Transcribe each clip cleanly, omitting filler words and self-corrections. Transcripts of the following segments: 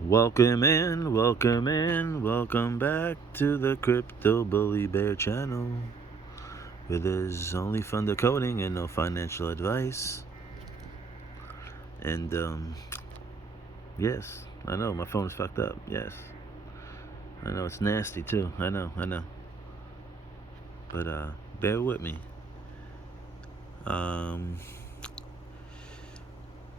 Welcome in, welcome back to the Crypto Bully Bear channel, where there's only fun decoding and no financial advice. And, yes, I know, my phone is fucked up, yes. I know, it's nasty too, I know. But, bear with me. Um,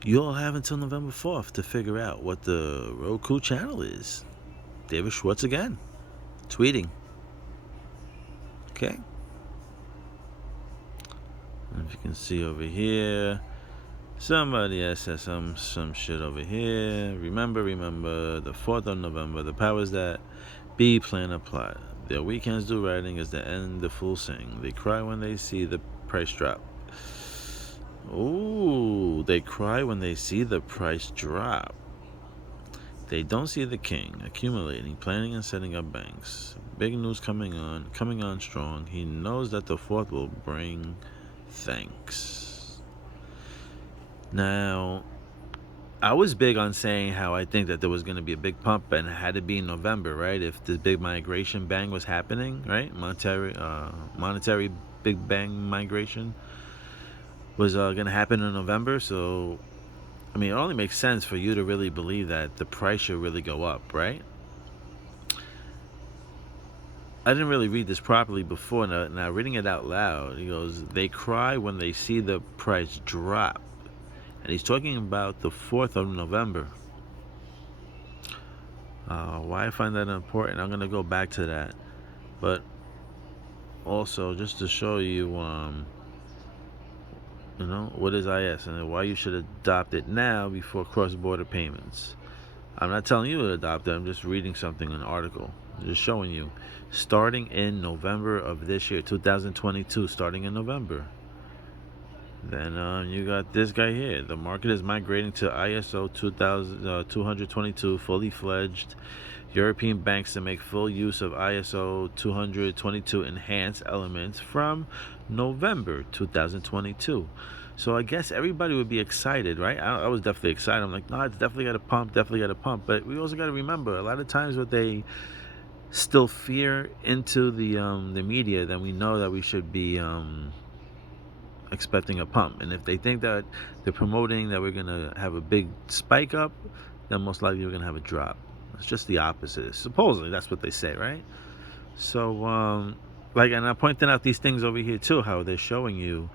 you all have until November 4th to figure out what the Roku channel is. David Schwartz again, tweeting. Okay? And if you can see over here, somebody else said some shit over here. Remember the 4th of November. The powers that be plan apply. Their weekends do writing is the end the fool sing. They cry when they see the price drop. Ooh, they cry when they see the price drop. They don't see the king accumulating, planning and setting up banks. Big news coming on strong. He knows that the 4th will bring thanks. Now, I was big on saying how I think that there was going to be a big pump and it had to be in November, right? If the big migration bang was happening, right? Monetary big bang migration was going to happen in November. So, I mean, it only makes sense for you to really believe that the price should really go up, right? I didn't really read this properly before. Now reading it out loud, he goes, they cry when they see the price drop. And he's talking about the 4th of November. Why I find that important, I'm going to go back to that. But also, just to show you, what is IS and why you should adopt it now before cross-border payments. I'm not telling you to adopt it. I'm just reading something, an article. Just showing you. Starting in November of this year, 2022, starting in November. Then you got this guy here. The market is migrating to ISO 222 fully fledged European banks to make full use of ISO 222 enhanced elements from November 2022. So I guess everybody would be excited, right? I was definitely excited. I'm like, no, it's definitely got to pump. But we also got to remember, a lot of times what they still fear into the media, then we know that we should be expecting a pump. And if they think that they're promoting that we're going to have a big spike up, then most likely we're going to have a drop. It's just the opposite. Supposedly, that's what they say, right? So, and I'm pointing out these things over here too, how they're showing you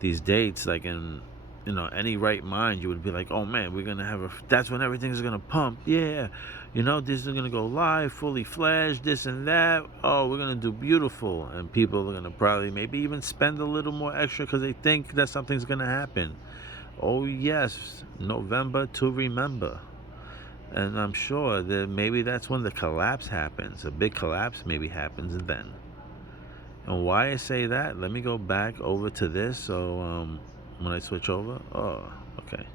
these dates, like in, any right mind, you would be like, oh man, we're going to have that's when everything's going to pump. Yeah. This is going to go live, fully fledged, this and that. Oh, we're going to do beautiful. And people are going to probably maybe even spend a little more extra because they think that something's going to happen. Oh, yes. November to remember. And I'm sure that maybe that's when the collapse happens. A big collapse maybe happens then. And why I say that, let me go back over to this. So when I switch over, okay.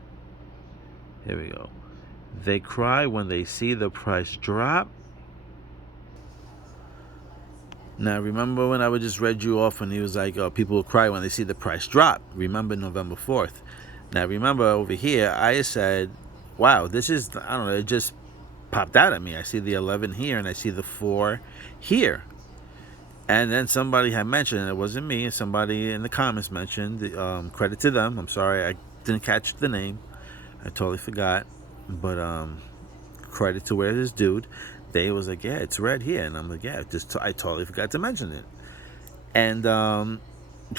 Here we go. They cry when they see the price drop. Now, remember when I would just read you off when he was like, people will cry when they see the price drop. Remember November 4th. Now, remember over here, I said, wow, this is, I don't know, it just popped out at me. I see the 11 here and I see the 4 here. And then somebody had mentioned, and it wasn't me, somebody in the comments mentioned, credit to them. I'm sorry, I didn't catch the name. I totally forgot. But credit to where this dude, they was like, yeah, it's red here. And I'm like, yeah, I totally forgot to mention it. And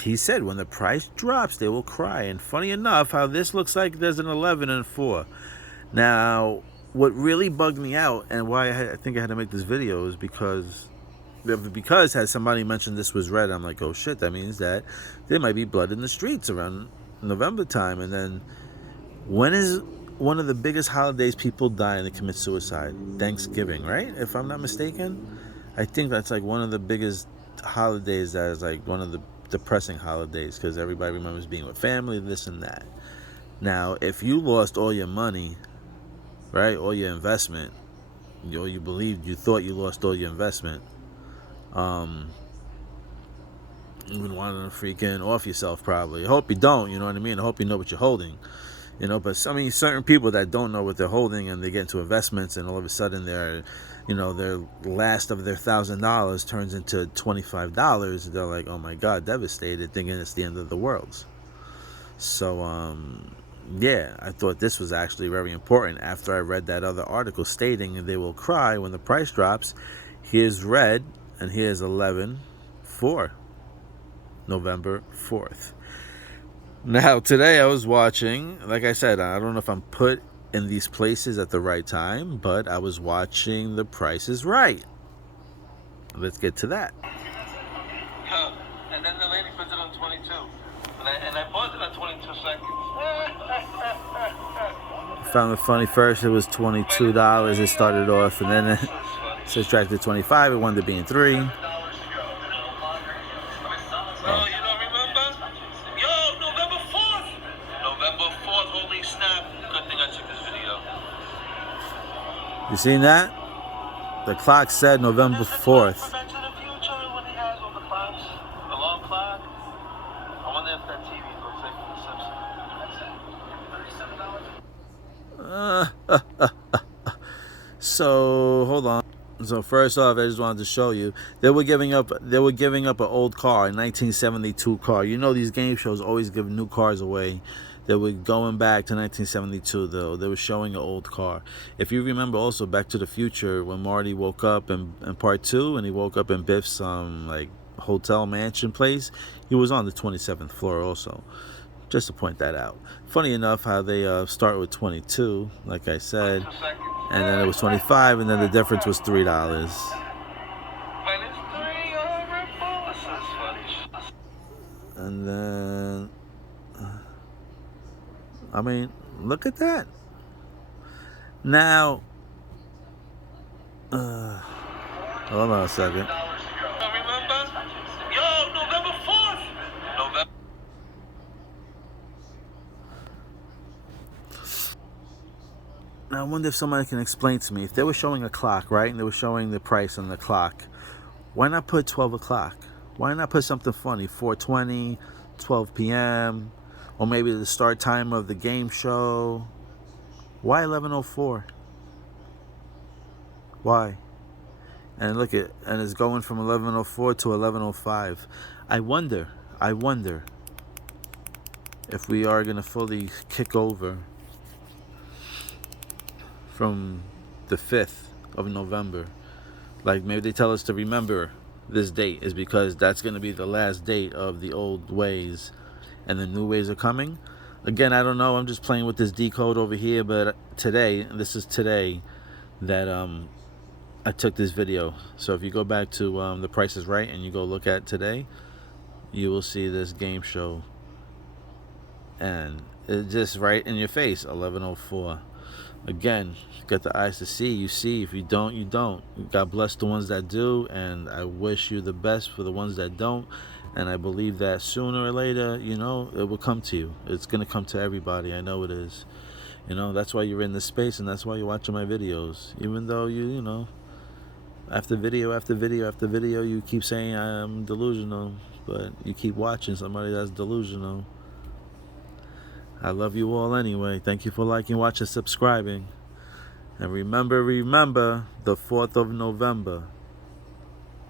he said, when the price drops, they will cry. And funny enough, how this looks like there's an 11 and 4. Now, what really bugged me out and why I think I had to make this video is because had somebody mentioned this was red, I'm like, oh shit, that means that there might be blood in the streets around November time. And then when is one of the biggest holidays people die and they commit suicide? Thanksgiving, right? If I'm not mistaken, I think that's like one of the biggest holidays that is like one of the depressing holidays because everybody remembers being with family, this and that. Now, if you lost all your money, right, all your investment, you thought you lost all your investment, you've been wanting to freaking off yourself probably. I hope you don't, you know what I mean? I hope you know what you're holding. You know, but I mean, certain people that don't know what they're holding and they get into investments, and all of a sudden their, you know, their last of their $1,000 turns into $25. They're like, oh my God, devastated, thinking it's the end of the world. So, yeah, I thought this was actually very important after I read that other article stating they will cry when the price drops. Here's red, and here's 11/4, November 4th. Now, today I was watching, like I said, I don't know if I'm put in these places at the right time, but I was watching The Price is Right. Let's get to that. And then the lady puts it on 22. And I bought it on 22 seconds. Found it funny first, it was $22. It started off, and then it subtracted 25. It wound up being 3. Oh, you don't remember? Yo, November 4th! November 4th, holy snap. Good thing I took this video. You seen that? The clock said November 4th. Back to the Future when he has all the clocks. The long clock. I wonder if that TV looks like The Simpsons. So hold on. So first off, I just wanted to show you they were giving up an old car, a 1972 car. You know, these game shows always give new cars away. They were going back to 1972 though. They were showing an old car. If you remember also Back to the Future, when Marty woke up in part 2 and he woke up in Biff's like hotel mansion place, he was on the 27th floor also. Just to point that out. Funny enough how they start with 22, like I said, and then it was 25, and then the difference was $3. And then, I mean, look at that. Now, hold on a second. Remember? Yo, November 4th! November. Now, I wonder if somebody can explain to me, if they were showing a clock, right, and they were showing the price on the clock, why not put 12 o'clock? Why not put something funny, 4:20, 12 p.m., or maybe the start time of the game show? Why 11:04? Why? And look at, and it's going from 11:04 to 11:05. I wonder if we are going to fully kick over from the 5th of November. Like maybe they tell us to remember this date is because that's going to be the last date of the old ways and the new ways are coming. Again, I don't know. I'm just playing with this decode over here, but this is today that I took this video. So if you go back to The Price is Right and you go look at today, you will see this game show, and it's just right in your face, 11:04. Again, got the eyes to see. You see. If you don't, you don't. God bless the ones that do, and I wish you the best for the ones that don't. And I believe that sooner or later, you know, it will come to you. It's going to come to everybody. I know it is. You know, that's why you're in this space, and that's why you're watching my videos. Even though you know, after video after video after video, you keep saying I'm delusional, but you keep watching somebody that's delusional. I love you all anyway. Thank you for liking, watching, subscribing. And remember, the 4th of November.